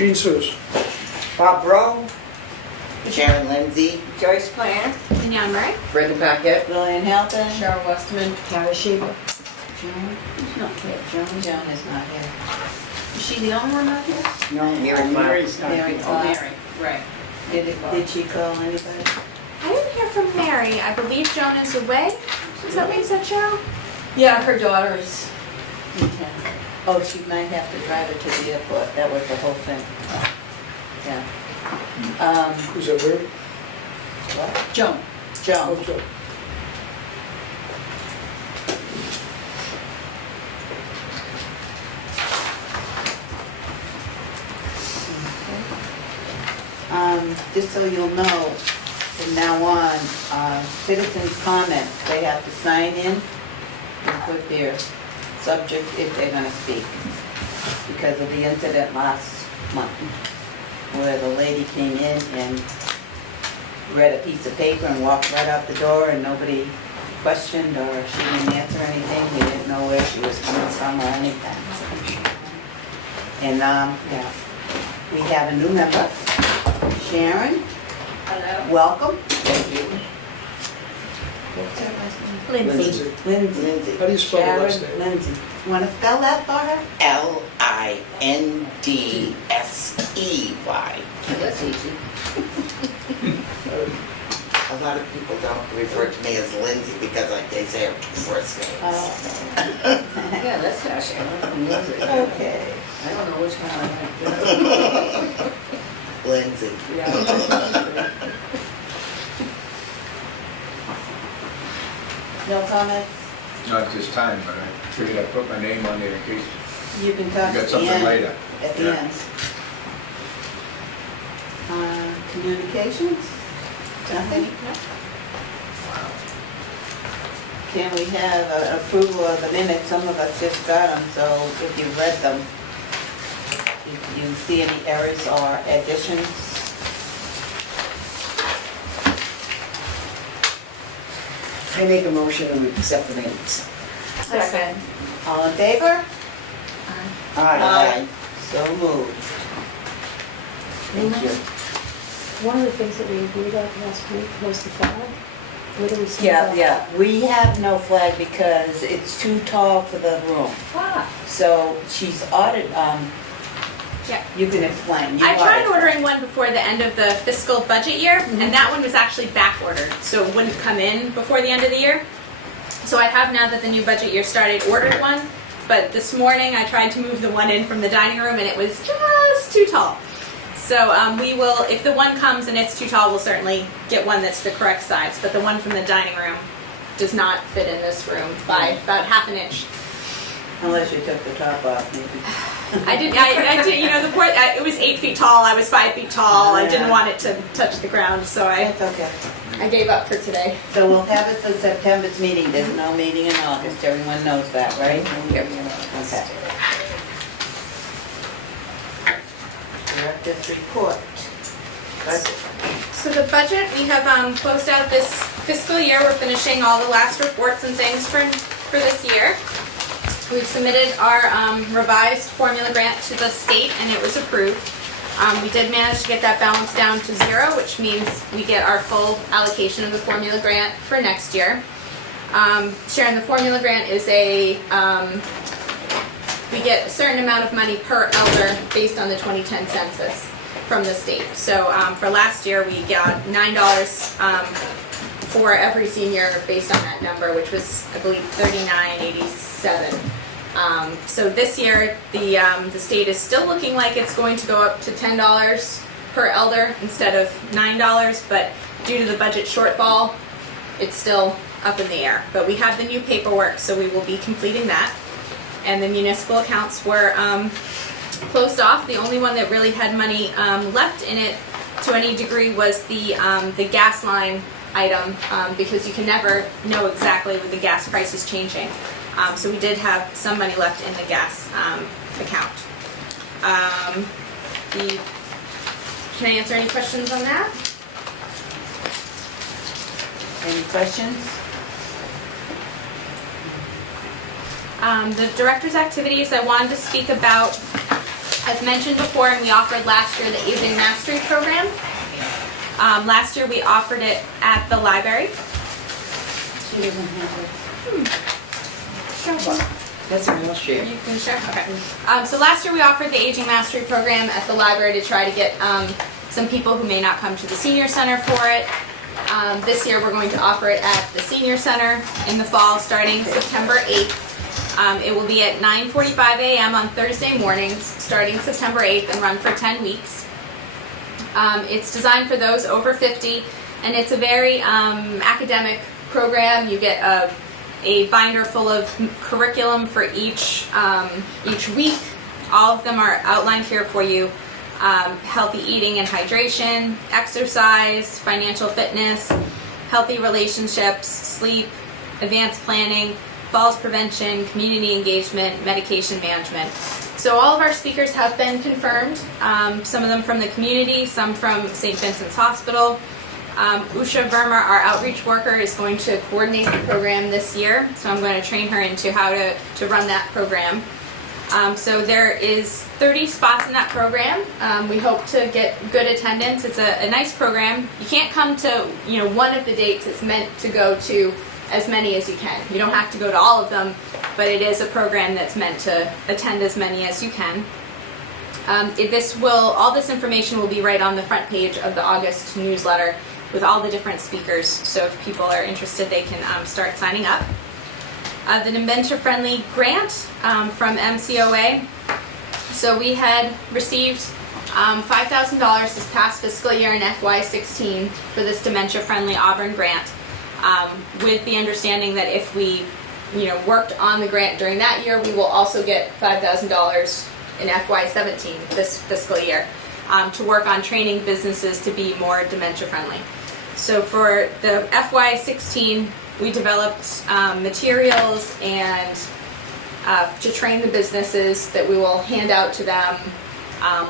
Gene Suze. Bob Rowe. Sharon Lindsay. Joyce Plan. Danielle Murray. Brenda Paquette. Lillian Halton. Cheryl Westerman. Kara Sheba. Joan? Who's not here? Joan is not here. Is she the only one not here? No, Mary's not. Mary Oh, Clark. Mary, right. Did she call anybody? I didn't hear from Mary. I believe Joan is away. Does that make sense, Cheryl? Yeah, her daughter is. Okay. Oh, she might have to drive her to the airport. That was the whole thing. Yeah. Who's that, Mary? What? Joan. Joan. Oh, Joe. Just so you'll know, from now on, citizens' comments, they have to sign in and put their subject if they're gonna speak. Because of the incident last month, where the lady came in and read a piece of paper and walked right out the door and nobody questioned or she didn't answer anything. We didn't know where she was coming from or anything. And, yeah, we have a new member. Sharon, Hello. welcome. Thank you. What's her last name? Lindsay. Lindsay. How do you spell the last Sharon name? Lindsay. You want to spell that for her? Lindsey. That's easy. A lot of people don't refer to me as Lindsay because like they say her two first names. Yeah, that's actually, I don't know. Okay. I don't know which one I like. Lindsay. Yeah. No comments? Not at this time, but I figured I'd put my name on there in case You can you talk got at the something end. later. At the Yeah. end. Communications? Nothing? Can we have an approval of the minutes? Some of us just got them, so if you read them, if you see any errors or additions. I make a motion to accept the minutes. Second. All in favor? Aye. So moved. Thank you. One of the things that we agreed on last week was the flag. Where do we stand Yeah, on yeah, we have no flag because it's too tall for the room. Ah, So she's ordered, Yeah. you can explain. You I tried ordered. ordering one before the end of the fiscal budget year, and that one was actually back ordered, so it wouldn't come in before the end of the year. So I have, now that the new budget year started, ordered one, but this morning I tried to move the one in from the dining room and it was just too tall. So we will, if the one comes and it's too tall, we'll certainly get one that's the correct size, but the one from the dining room does not fit in this room by about half an inch. Unless you took the top off, maybe. I did, you know, the board, it was 8 feet tall, I was 5 feet tall, I didn't Yeah. want it to touch the ground, so That's okay. I gave up for today. So we'll have it for September's meeting, there's no meeting in August, everyone knows that, right? yep. Okay. Director's report. Budget. So the budget, we have closed out this fiscal year. We're finishing all the last reports and things for this year. We've submitted our revised formula grant to the state and it was approved. We did manage to get that balance down to 0, which means we get our full allocation of the formula grant for next year. Sharon, the formula grant is we get a certain amount of money per elder based on the 2010 census from the state. So for last year, we got $9 for every senior based on that number, which was, I believe, $39.87. So this year, the state is still looking like it's going to go up to $10 per elder instead of $9, but due to the budget shortfall, it's still up in the air. But we have the new paperwork, so we will be completing that. And the municipal accounts were closed off. The only one that really had money left in it to any degree was the gas line item, because you can never know exactly with the gas prices changing. So we did have some money left in the gas account. Can I answer any questions on that? Any questions? The director's activities, I wanted to speak about, I've mentioned before, and we offered last year the Aging Mastery Program. Last year we offered it at the library. She doesn't have That's a real share. You can share? Okay. So last year we offered the Aging Mastery Program at the library to try to get some people who may not come to the senior center for it. This year we're going to offer it at the senior center in the fall starting September 8th. It will be at 9:45 a.m. on Thursday mornings starting September 8th and run for 10 weeks. It's designed for those over 50, and it's a very academic program. You get a binder full of curriculum for each week. All of them are outlined here for you. Healthy eating and hydration, exercise, financial fitness, healthy relationships, sleep, advanced planning, falls prevention, community engagement, medication management. So all of our speakers have been confirmed, some of them from the community, some from St. Vincent's Hospital. Usha Verma, our outreach worker, is going to coordinate the program this year, so I'm going to train her into how to run that program. So there is 30 spots in that program. We hope to get good attendance. It's a nice program. You can't come to one of the dates. It's meant to go to as many as you can. You don't have to go to all of them, but it is a program that's meant to attend as many as you can. All this information will be right on the front page of the August newsletter with all the different speakers. So if people are interested, they can start signing up. The Dementia Friendly Grant from MCOA. So we had received $5,000 this past fiscal year in FY16 for this Dementia Friendly Auburn grant, with the understanding that if we worked on the grant during that year, we will also get $5,000 in FY17 this fiscal year to work on training businesses to be more dementia friendly. So for the FY16, we developed materials and to train the businesses that we will hand out to them,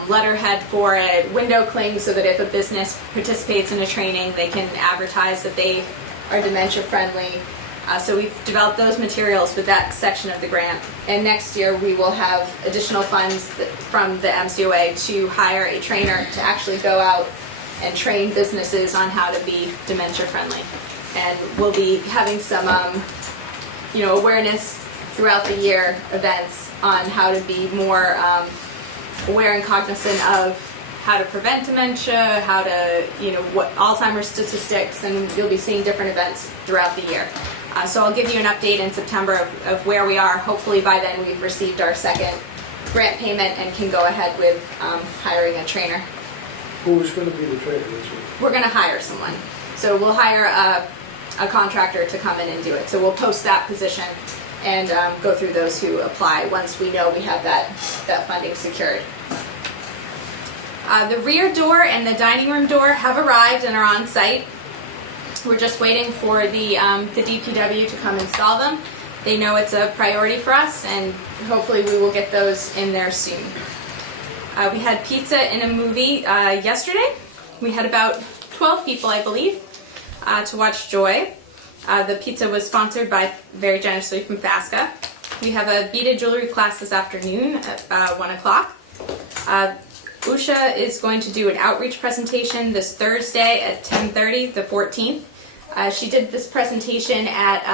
letterhead for it, window clings so that if a business participates in a training, they can advertise that they are dementia friendly. So we've developed those materials with that section of the grant. And next year we will have additional funds from the MCOA to hire a trainer to actually go out and train businesses on how to be dementia friendly. And we'll be having some awareness throughout the year events on how to be more aware and cognizant of how to prevent dementia, how to, what Alzheimer's statistics, and you'll be seeing different events throughout the year. So I'll give you an update in September of where we are. Hopefully by then we've received our second grant payment and can go ahead with hiring a trainer. Who is going to be the trainer this week? We're going to hire someone. So we'll hire a contractor to come in and do it. So we'll post that position and go through those who apply once we know we have that funding secured. The rear door and the dining room door have arrived and are on site. We're just waiting for the DPW to come install them. They know it's a priority for us, and hopefully we will get those in there soon. We had pizza in a movie yesterday. We had about 12 people, I believe, to watch Joy. The pizza was sponsored by very generously from FASCA. We have a beaded jewelry class this afternoon at 1 o'clock. Usha is going to do an outreach presentation this Thursday at 10:30, the 14th. She did this presentation at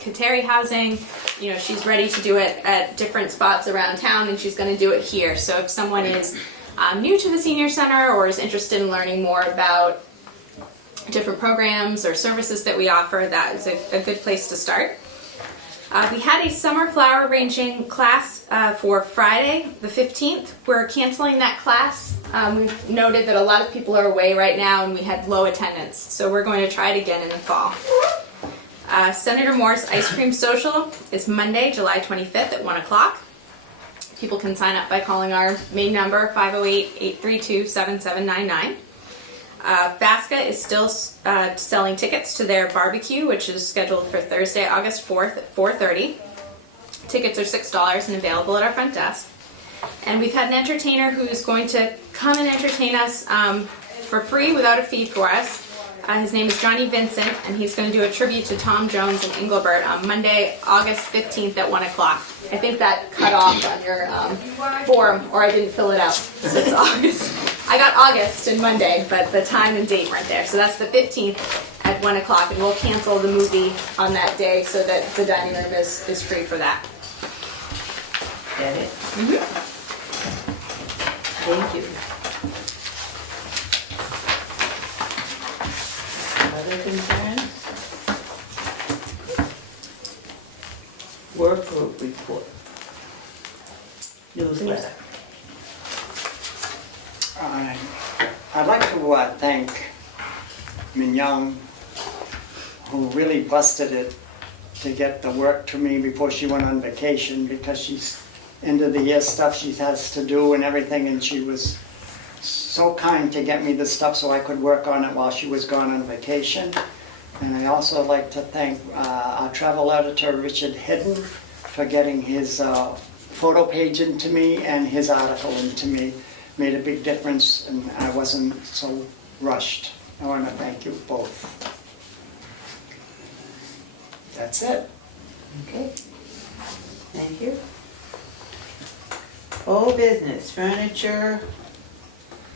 Kateri Housing. She's ready to do it at different spots around town, and she's going to do it here. So if someone is new to the senior center or is interested in learning more about different programs or services that we offer, that is a good place to start. We had a summer flower arranging class for Friday, the 15th. We're canceling that class. We've noted that a lot of people are away right now and we had low attendance, so we're going to try it again in the fall. Senator Moore's Ice Cream Social is Monday, July 25th at 1 o'clock. People can sign up by calling our main number, 508-832-7799. FASCA is still selling tickets to their barbecue, which is scheduled for Thursday, August 4th at 4:30. Tickets are $6 and available at our front desk. And we've had an entertainer who's going to come and entertain us for free without a fee for us. His name is Johnny Vincent, and he's going to do a tribute to Tom Jones in Englebert on Monday, August 15th at 1 o'clock. I think that cut off on your form, or I didn't fill it out. So it's August. I got August and Monday, but the time and date weren't there. So that's the 15th at 1 o'clock, and we'll cancel the movie on that day so that the dining room is free for that. Get it? Thank you. Other concerns? Work group report. Newsletter. I'd like to thank Min Young, who really busted it to get the work to me before she went on vacation, because she's end of the year stuff she has to do and everything, and she was so kind to get me the stuff so I could work on it while she was gone on vacation. And I also like to thank our travel editor, Richard Hidden, for getting his photo page into me and his article into me. Made a big difference, and I wasn't so rushed. I want to thank you both. That's it. Okay. Thank you. Old business, furniture,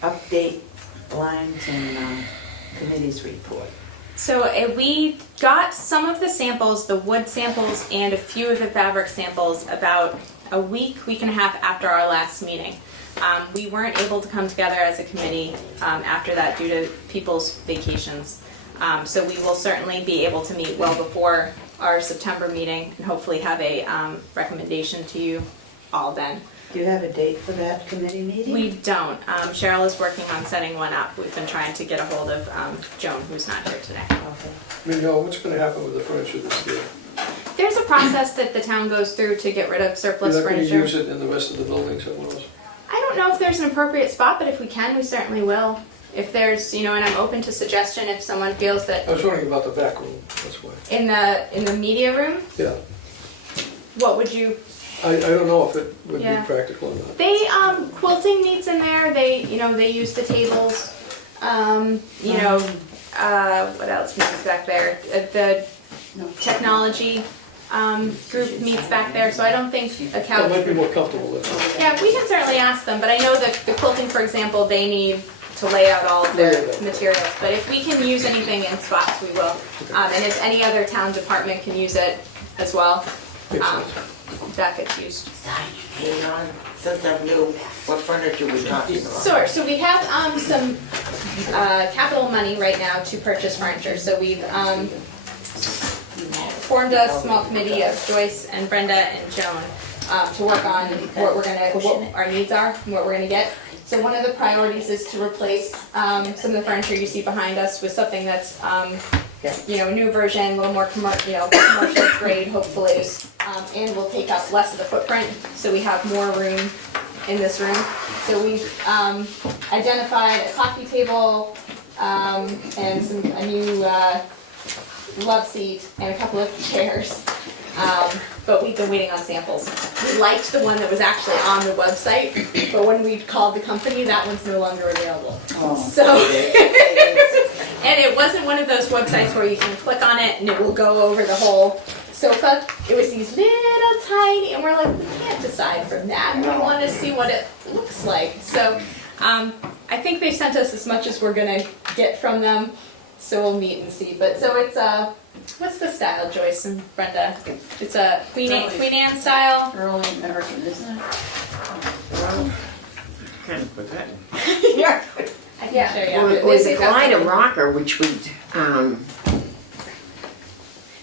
update, lines and committees report. So we got some of the samples, the wood samples, and a few of the fabric samples about a week and a half after our last meeting. We weren't able to come together as a committee after that due to people's vacations. So we will certainly be able to meet well before our September meeting and hopefully have a recommendation to you all then. Do you have a date for that committee meeting? We don't. Cheryl is working on setting one up. We've been trying to get a hold of Joan, who's not here today. Okay. I mean, no, what's gonna happen with the furniture this year? There's a process that the town goes through to get rid of You're surplus not gonna furniture. use it in the rest of the buildings somewhere else? I don't know if there's an appropriate spot, but if we can, we certainly will. If there's, and I'm open to suggestion if someone feels that I was wondering about the back room, that's why. in the media room, Yeah, what would you? I don't know if it would be Yeah. practical or not. They quilting meets in there. They use the tables. What else meets back there? The technology group meets back there. So I don't think a It couch. might be more comfortable there. Yeah, we can certainly ask them, but I know that the quilting, for example, they need to lay out all of their materials. But if we can use anything in spots, we will. And if any other town department can use it as well, Makes sense. that gets used. Hey, on, since I'm new, what furniture we talking about? Sure, so we have some capital money right now to purchase furniture. So we've formed a small committee of Joyce and Brenda and Joan to work on what our needs are and what we're gonna get. So one of the priorities is to replace some of the furniture you see behind us with something that's a new version, a little more commercial grade, hopefully, and will take up less of the footprint, so we have more room in this room. So we've identified a coffee table and a new love seat and a couple of chairs. But we've been waiting on samples. We liked the one that was actually on the website, but when we called the company, that one's no longer available. So, and it wasn't one of those websites where you can click on it and it will go over the whole sofa. It was these little tiny, and we're like, we can't decide from that. We want to see what it looks like. So, I think they sent us as much as we're gonna get from them. So we'll meet and see. But so it's what's the style, Joyce and Brenda? It's a Queen Anne style. Early American, isn't it? Kind of put that. I can show you. Or This the is glider rocker, which we,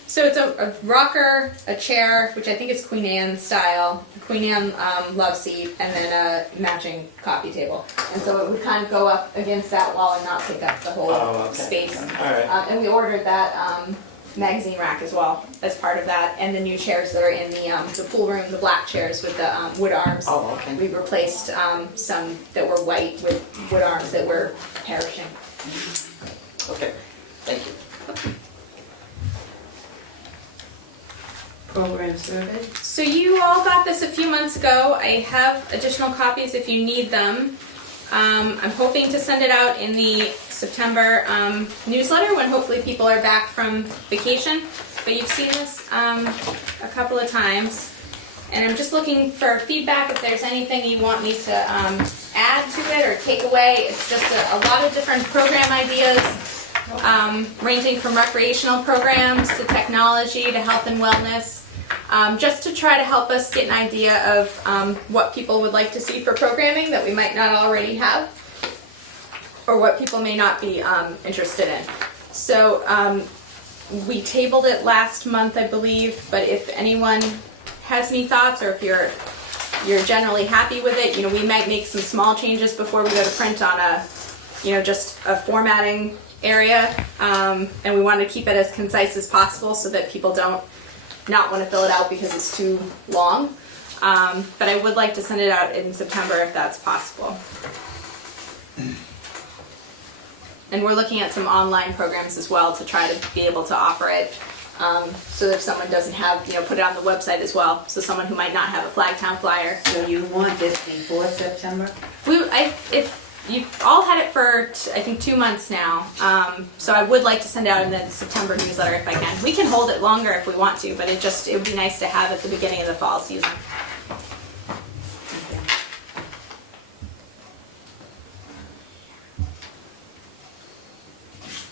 So it's a rocker, a chair, which I think is Queen Anne style, Queen Anne love seat, and then a matching coffee table. And so it would kind of go up against that wall and not take up the whole space. Alright. And we ordered that magazine rack as well as part of that, and the new chairs that are in the pool room, the black chairs with the wood arms. Oh, okay. We replaced some that were white with wood arms that were perishing. Okay, thank you. Program survey? So you all got this a few months ago. I have additional copies if you need them. I'm hoping to send it out in the September newsletter when hopefully people are back from vacation. But you've seen this a couple of times. And I'm just looking for feedback if there's anything you want me to add to it or take away. It's just a lot of different program ideas, ranging from recreational programs to technology to health and wellness, just to try to help us get an idea of what people would like to see for programming that we might not already have, or what people may not be interested in. So we tabled it last month, I believe, but if anyone has any thoughts, or if you're generally happy with it, we might make some small changes before we go to print on just a formatting area, and we want to keep it as concise as possible so that people don't not want to fill it out because it's too long. But I would like to send it out in September if that's possible. And we're looking at some online programs as well to try to be able to offer it. So if someone doesn't have, put it on the website as well. So someone who might not have a Flagtown flyer. So you want this before September? If you've all had it for, I think, 2 months now. So I would like to send out in the September newsletter if I can. We can hold it longer if we want to, but it would be nice to have at the beginning of the fall season.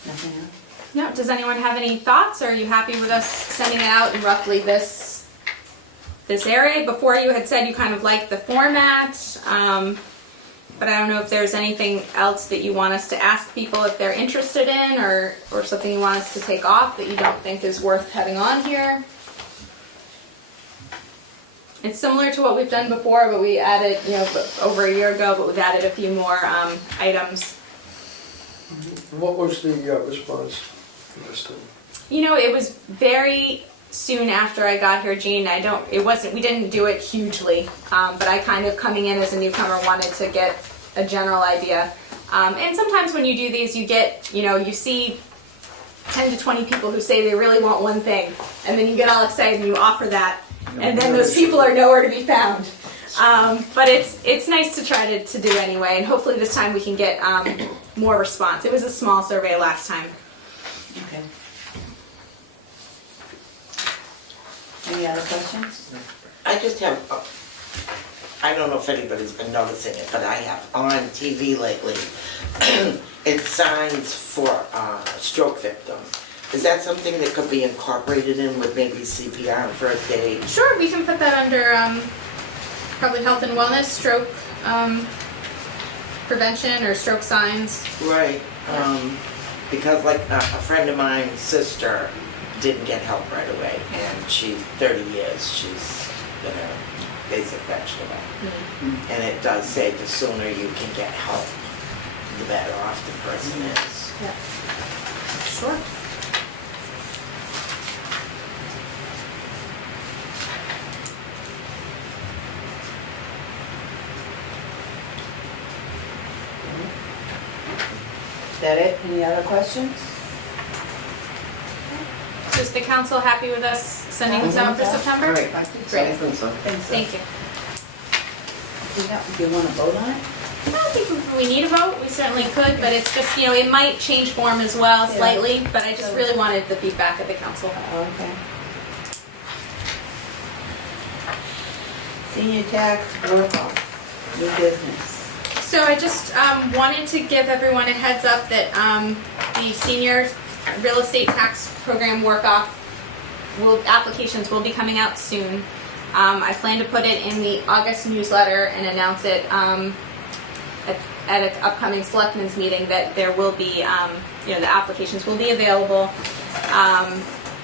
Nothing else? No, does anyone have any thoughts? Are you happy with us sending it out in roughly this area? Before you had said you kind of like the format, but I don't know if there's anything else that you want us to ask people if they're interested in, or something you want us to take off that you don't think is worth having on here. It's similar to what we've done before, but we added, over a year ago, but we've added a few more items. What was the response this time? It was very soon after I got here, Jean. We didn't do it hugely, but I kind of, coming in as a newcomer, wanted to get a general idea. And sometimes when you do these, you get, you see 10 to 20 people who say they really want one thing, and then you get all excited and you offer that, and then those people are nowhere to be found. But it's nice to try to do anyway, and hopefully this time we can get more response. It was a small survey last time. Okay. Any other questions? I just have, I don't know if anybody's been noticing it, but I have on TV lately, it's signs for stroke victims. Is that something that could be incorporated in with maybe CPR and first aid? Sure, we can put that under probably health and wellness, stroke prevention, or stroke signs. Right, because like a friend of mine's sister didn't get help right away, and she's 30 years, she's been a basic vegetable. Mm-hmm. And it does say the sooner you can get help, the better off the person is. Yeah. Sure. Is that it? Any other questions? So is the council happy with us sending this out for September? Right. I think so. Great. I think so. Thank you. Do you want to vote on it? I don't think we need a vote. We certainly could, but it's just, it might change form as well Yeah. slightly, but I just really wanted the feedback of the council. Okay. Senior tax work-off, new business. So I just wanted to give everyone a heads up that the senior real estate tax program work-off applications will be coming out soon. I plan to put it in the August newsletter and announce it at an upcoming selectmen's meeting that there will be, the applications will be available.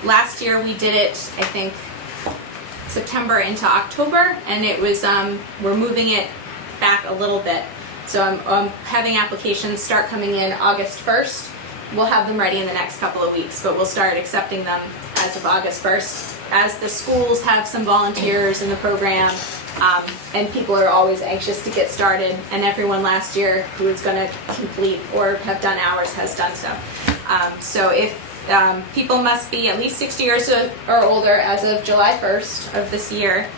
Last year we did it, I think, September into October, and it was, we're moving it back a little bit. So I'm having applications start coming in August 1st. We'll have them ready in the next couple of weeks, but we'll start accepting them as of August 1st. As the schools have some volunteers in the program, and people are always anxious to get started, and everyone last year who is going to complete or have done hours has done so. So if people must be at least 60 years or older as of July 1st of this year,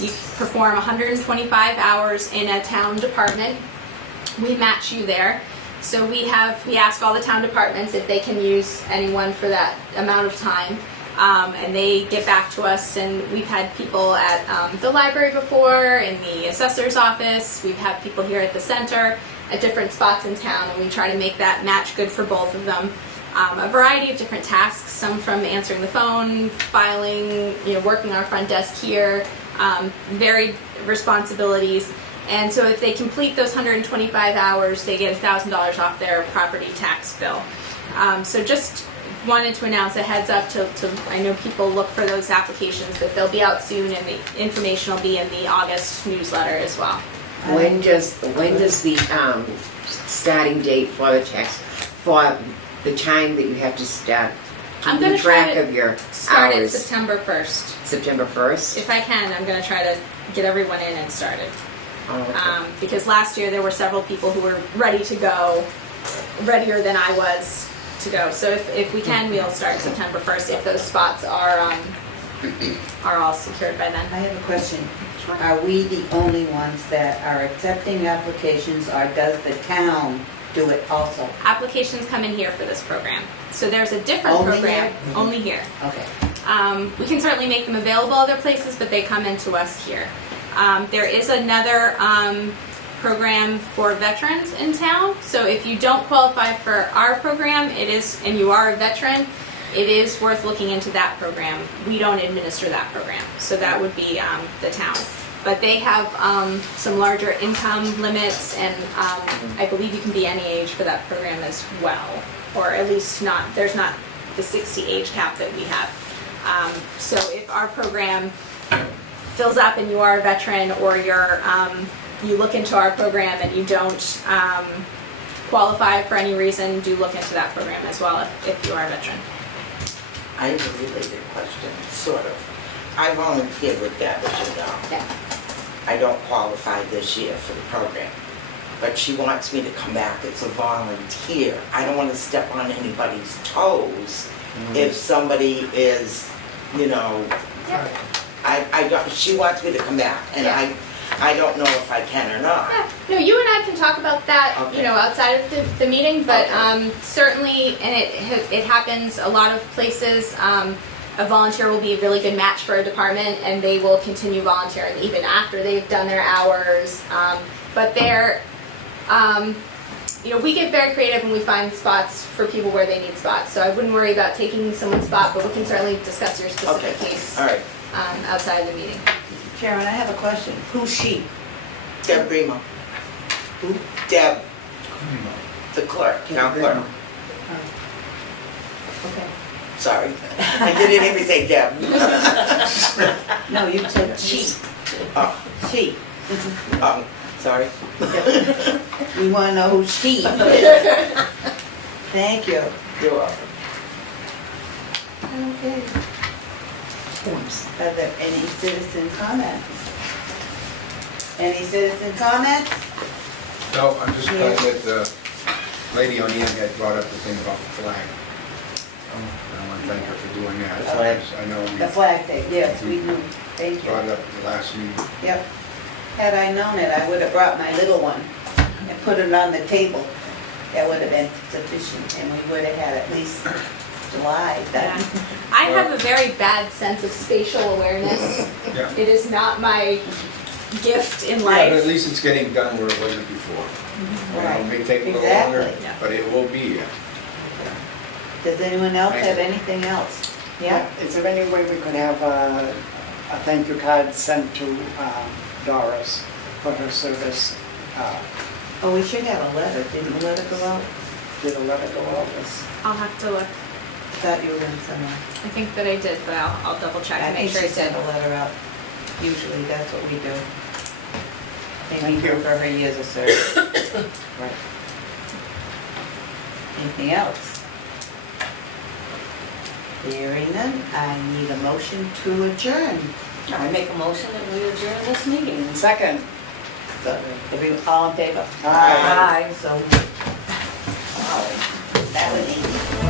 you perform 125 hours in a town department. We match you there. So we ask all the town departments if they can use anyone for that amount of time. And they get back to us, and we've had people at the library before, in the assessor's office, we've had people here at the center, at different spots in town, and we try to make that match good for both of them. A variety of different tasks, some from answering the phone, filing, working our front desk here, varied responsibilities. And so if they complete those 125 hours, they get $1,000 off their property tax bill. So just wanted to announce a heads up to I know people look for those applications, that they'll be out soon, and the information will be in the August newsletter as well. When does the starting date for the tax, for the time that you have to start I'm keeping gonna try track to of your Start at hours? September 1st. September 1st? If I can, I'm going to try to get everyone in and started. Oh, okay. Because last year there were several people who were ready to go, readier than I was to go. So if we can, we'll start September 1st if those spots are all secured by then. I have a question. Are we the only ones that are accepting applications, or does the town do it also? Applications come in here for this program. So there's a different Only program, here? only here. Okay. We can certainly make them available other places, but they come into us here. There is another program for veterans in town. So if you don't qualify for our program, and you are a veteran, it is worth looking into that program. We don't administer that program, so that would be the town. But they have some larger income limits, and I believe you can be any age for that program as well, or at least there's not the 60 age cap that we have. So if our program fills up and you are a veteran, or you look into our program and you don't qualify for any reason, do look into that program as well if you are a veteran. I have a related question, sort of. I volunteered with Deb, as you know. Yeah. I don't qualify this year for the program, but she wants me to come back as a volunteer. I don't want to step on anybody's toes if somebody is, I don't, she wants me to come back, and I don't know if I can or not. Yeah. No, you and I can talk about that, Okay. outside of the meeting, but Okay. certainly, and it happens a lot of places, a volunteer will be a really good match for a department, and they will continue volunteering even after they've done their hours. But we get very creative when we find spots for people where they need spots. So I wouldn't worry about taking someone's spot, but we can certainly discuss your specific Okay. case All right, outside of the meeting. Sharon, I have a question. Who's she? Deb Bremo. Who? Deb, the clerk, town clerk. Okay. Sorry, I didn't even say Deb. No, you said she. Oh, She. sorry. We want to know who she is. Thank you. You're welcome. Okay. Are there any citizen comments? Any citizen comments? No, I'm just glad that the lady on the end had brought up the thing about the flag. I want to thank her for doing that. Flag. I know The we flag day, yes, we do. Thank brought you. it up at the last meeting. Yep. Had I known it, I would have brought my little one and put it on the table. That would have been sufficient, and we would have had at least July done. I have a very bad sense of spatial awareness. Yeah. It is not my gift in But life. at least it's getting done where it wasn't before. It may take a little longer, Exactly. but it will be here. Does anyone else Thank have you. anything else? Yeah? Is there any way we could have a thank you card sent to Doris for her service? Oh, we should have a letter. Didn't the letter go out? Did a letter go out? I'll have to look. Thought you were going somewhere. I think that I did, but I'll double check I and make think sure she I did. sent a letter out. Usually, that's what we do. Thank Thank you you. for her years of service. Right. Anything else? Hearing none, I need a motion to adjourn. I make a motion that we adjourn this meeting. Second. So, all in favor? Aye. So, that was easy.